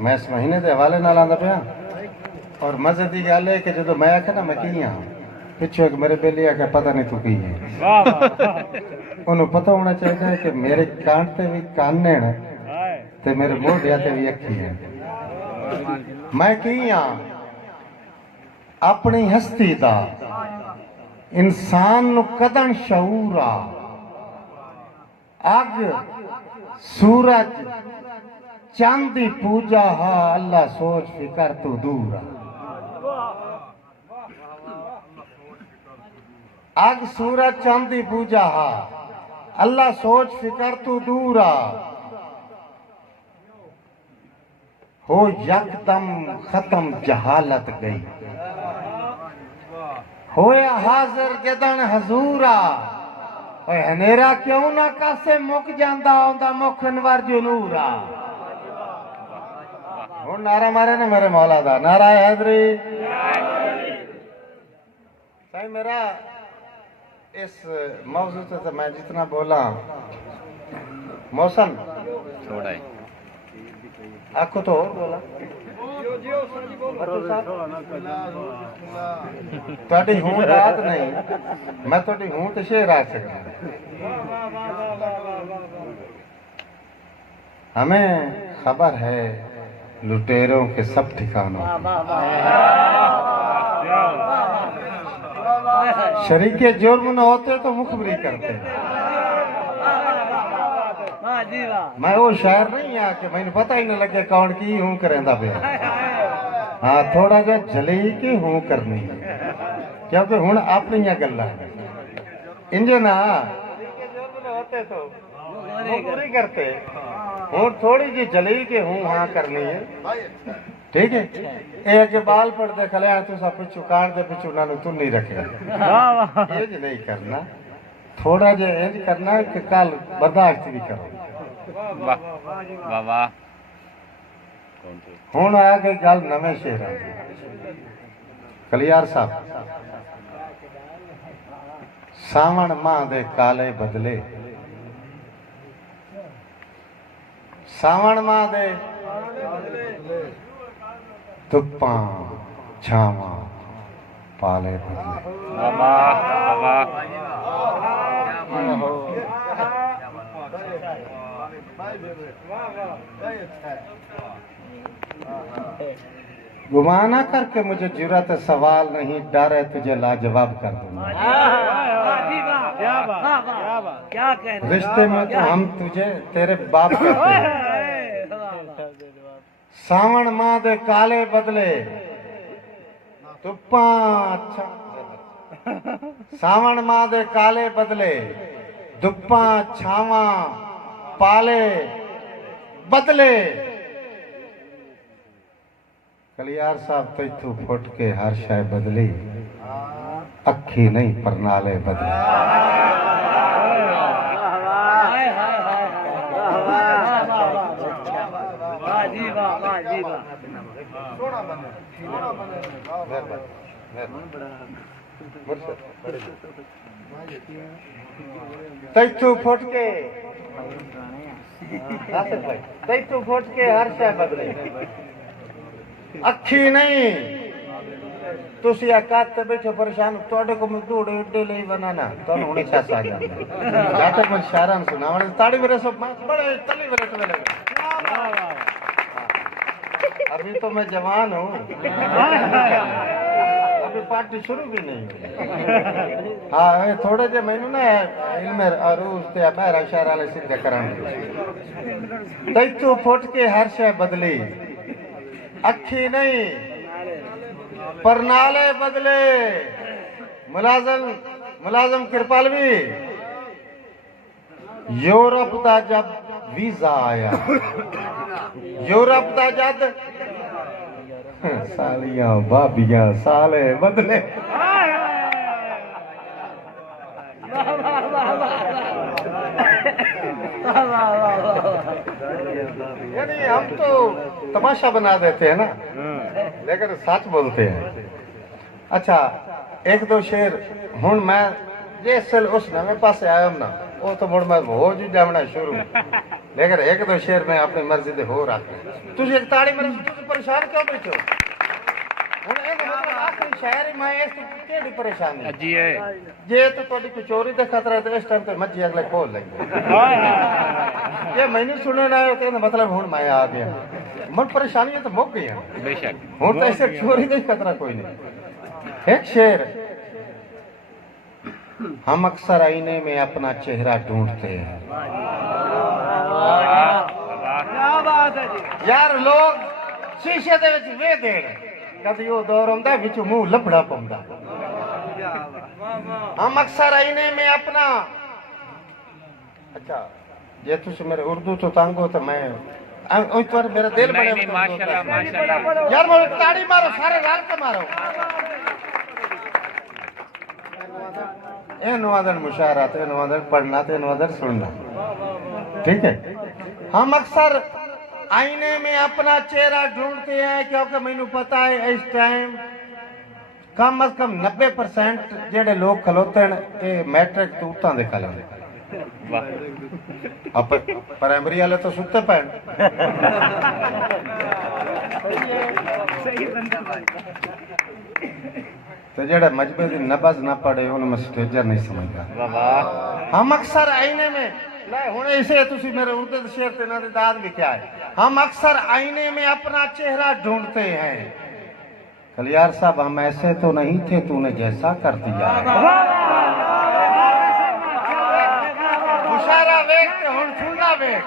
मैं इस महीने के हवाले नाल आंदा पिया और मजे की गल है कि जो मैं आख्या ना मैं की हाँ पिछो एक मेरे बेली आख्या पता नहीं तू की है उन्होंने पता होना चाहिए कि मेरे कान ते भी कान ने ते मेरे मोढिया ते भी अखी है मैं की हाँ अपनी हस्ती दा इंसान नु कदन शऊर आ अग सूरज चांदी पूजा हा अल्लाह सोच फिकर तू दूर अग सूरज चांदी पूजा हा अल्लाह सोच फिकर तू दूर हो यकदम खत्म जहालत गई होया हाजिर जदन हजूरा हनेरा क्यों ना कासे मुक जांदा आंदा मुख अनवर जो नूरा हुण नारा मारे ने मेरे मौला दा नारा हैदरी सही मेरा इस मौजू से तो मैं जितना बोला मौसम थोड़ा है आपको तो और बोला थोड़ी हूं रात नहीं मैं थोड़ी हूं तो शेर आ सकता हमें खबर है लुटेरों के सब ठिकानों शरीके जुर्म न होते तो मुखबरी करते मैं वो शायर नहीं आ कि मैंने पता ही न लगे कौन की हूं करेंदा पे हाँ थोड़ा जा जली के हूं करनी क्योंकि हुण अपनी गल्लां इंजे ना होते तो मुखबरी करते हूं थोड़ी जी जली के हूं हाँ करनी है ठीक है ये अगे बाल पड़ते खले तुसा पिछू काट दे पिछू ना तू नहीं रखेगा इंज नहीं करना थोड़ा जे इंज करना कि कल बर्दाश्त भी करो वाह वाह हुण आ गई गल नवे शेर कलियार साहब सावण मां दे काले बदले सावण मां दे धुप्पां छावां पाले बदले गुमाना करके मुझे जुर्रत सवाल नहीं डर है तुझे लाजवाब कर दूंगा रिश्ते में तो हम तुझे तेरे बाप कहते हैं सावण मां दे काले बदले धुप्पां सावण मां दे काले बदले धुप्पां छावां पाले बदले कलियार साहब तो इतू फुट के हर शाय बदली अखी नहीं परनाले बदले तैतू फुट के तैतू फुट के हर शाय बदले अखी नहीं तुसी आकात बैठो परेशान तोड़े को दौड़े एडे ले बनाना तो हुणे छास आ जांदा जाते मन शारान सुनावण ताड़ी मेरे सब बड़े तली मेरे तो लगे अभी तो मैं जवान हूँ अभी पार्टी शुरू भी नहीं हाँ थोड़े जे मैनू ना इल्म अरूज ते बहरा शहर वाले सिद्ध करांगे तैतू फुट के हर शय बदली अखी नहीं परनाले बदले मुलाजम कृपालवी यूरोप का जब वीजा आया यूरोप का जब सालियां भाबियां साले बदले यानी हम तो तमाशा बना देते हैं ना लेकिन सच बोलते हैं। अच्छा एक दो शेर हूं मैं जिस उस नवे पास आया ना वो तो मुड़ मैं हो जी जावना शुरू लेकिन एक दो शेर में अपनी मर्जी दे हो रख तुझे एक ताड़ी मेरे तुझे परेशान क्यों बैठो ਹੁਣ ਇਹ ਮਤਲਬ ਆਖਰੀ ਸ਼ਹਿਰ ਮੈਂ ਇਸ ਤੋਂ ਕਿਹੜੀ ਪਰੇਸ਼ਾਨੀ जी है ਜੇ ਤਾਂ ਤੁਹਾਡੀ ਕੋਈ ਚੋਰੀ ਦਾ ਖਤਰਾ ਤੇ ਇਸ ਟਾਈਮ ਤੇ ਮੱਝੀ ਅਗਲੇ ਖੋਲ ਲੈਂਦੇ ਇਹ ਮੈਨੂੰ ਸੁਣਨ ਆਇਆ ਤੇ ਮਤਲਬ ਹੁਣ ਮੈਂ ਆ ਗਿਆ ਮਨ ਪਰੇਸ਼ਾਨੀਆਂ ਤਾਂ ਮੁੱਕ ਗਈਆਂ बेशक ਹੁਣ ਤਾਂ ਇਸੇ ਚੋਰੀ ਦਾ ਖਤਰਾ ਕੋਈ नहीं एक शेर हम अक्सर आईने में अपना चेहरा ढूंढते हैं यार लोग शीशे दे विच वेखदे ने कदी वो दौर आंदा विच मुंह लभड़ा पाउंदा हम अक्सर आईने में अपना अच्छा जे तुसी मेरे उर्दू तो तंग हो तो मैं उस पर मेरा दिल बने नहीं माशाल्लाह माशाल्लाह यार बोलो ताड़ी मारो सारे रल के मारो ए नवादन मुशायरा ते नवादन पढ़ना ते नवादन सुनना ठीक है हम अक्सर आईने में अपना चेहरा ढूंढते हैं क्योंकि मैनू पता है इस टाइम कम अज कम 90% जेडे लोग खलोते हैं ये मैट्रिक तूतां दे खलोते वाह आप प्राइमरी वाले तो सुते पैन तो जेड़ा मजबे दी नबज ना पढ़े उन्हें स्टेजर नहीं समझता वाह हम अक्सर आईने में ले हुणे इसे तुसी मेरे उर्दू दे शेर ते ना दे दाद भी क्या है हम अक्सर आईने में अपना चेहरा ढूंढते हैं कलियार साहब हम ऐसे तो नहीं थे तूने जैसा कर दिया मुशायरा वेख ते हुण सुनना वेख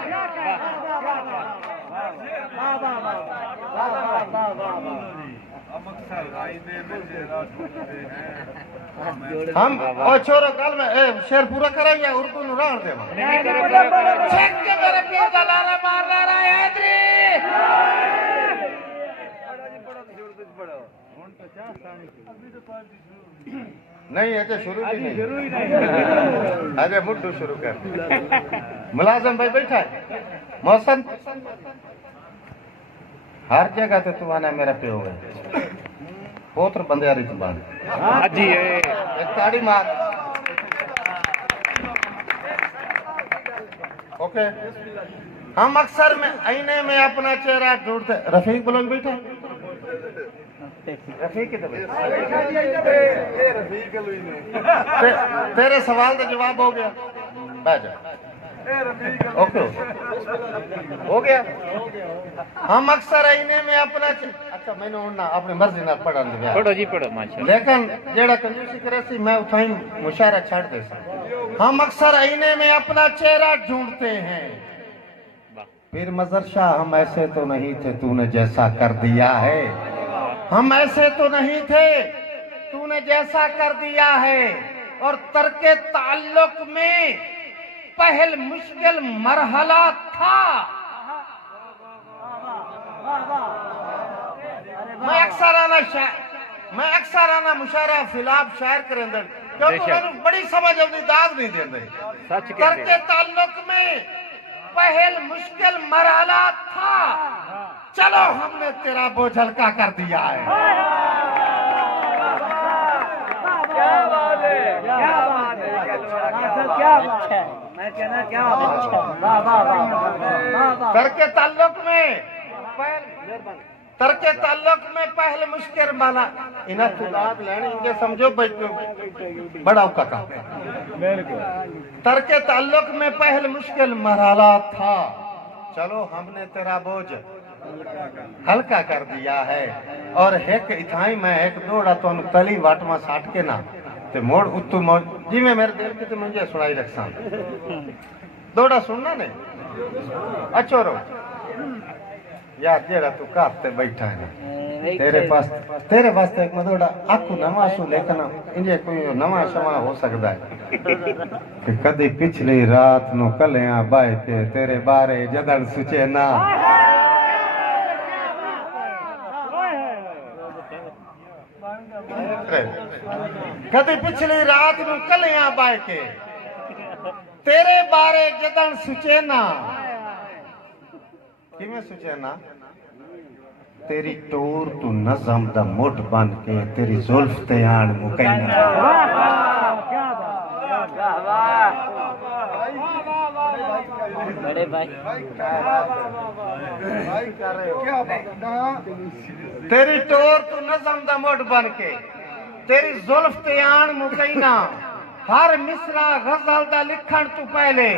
हम ओ छोरो कल में शेर पूरा कराइए उर्दू नु रहन दे छेक के मेरे पीर दा लारा मार ला रहा है हैदरी नहीं अजय शुरू भी नहीं अजय मुड्डू शुरू कर मुलाजिम भाई बैठा है मौसम हर जगह ते तू आना मेरा प्यो है पोत्र बंदे आरी जबान जी है एक ताड़ी मार ओके हम अक्सर में आईने में अपना चेहरा ढूंढते रफीक बुलंद बैठा रफीक तेरे सवाल का जवाब हो गया बैठ जा ओके हो गया हम अक्सर आईने में अपना अच्छा मैंने उड़ना अपनी मर्जी ना पढ़न दे पढ़ो जी पढ़ो माशाल्लाह लेकिन जेड़ा कंजूसी करे सी मैं उठाई मुशायरा छाड़ दे हम अक्सर आईने में अपना चेहरा ढूंढते हैं फिर मजर शाह हम ऐसे तो नहीं थे तूने जैसा कर दिया है हम ऐसे तो नहीं थे तूने जैसा कर दिया है और तर्के ताल्लुक में पहल मुश्किल मरहला था मैं अक्सर आना मुशायरा फिलाब शायर करे अंदर क्योंकि उन्होंने बड़ी समझ अपनी दाद नहीं देंदे सच करके ताल्लुक में पहल मुश्किल मरहला था चलो हमने तेरा बोझ हल्का कर दिया है क्या बात है क्या बात है क्या बात है मैं कहना क्या बात है वाह वाह वाह करके ताल्लुक में तरके ताल्लुक में पहले मुश्किल माना इन्हें खुदाब लेने इनके समझो बड़ा का तरके ताल्लुक में पहले मुश्किल मरहला था चलो हमने तेरा बोझ हल्का कर दिया है और एक इथाई में एक दौड़ा तो तली वाट में साट के ना ते मोड़ उत्तू मोड़ जी मैं मेरे दिल के तो मुझे सुनाई रखसा दौड़ा सुनना नहीं अच्छो रो यार जेड़ा तू काते बैठा है ना तेरे पास तो एक मदोड़ा आखू नवा सु लेकिन इंजे कोई नवा शमा हो सकता है कि कदी पिछली रात नु कलियां बाय के तेरे बारे जदन सुचे ना कदी पिछली रात नु कलियां बाय के तेरे बारे जदन सुचे ना किवें सुचे ना तेरी टोर तू नज़म दा मुठ बन के तेरी जुल्फ ते आन मुकैना बड़े भाई तेरी टोर तू नजम दा मुड बन के तेरी जुल्फ ते आन मुकैना हर मिसरा गजल दा लिखण तू पहले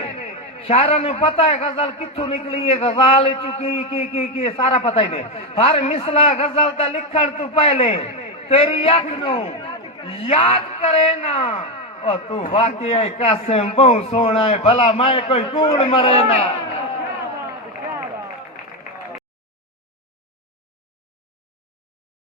शायरां ने पता है गजल कित्थों निकली है गजल चुकी की सारा पता ही नहीं हर मिसरा गजल दा लिखण तू पहले तेरी अख नू याद करे ना और तू वाकई कासिम बहु सोना है भला मैं कोई कूड़ मरे ना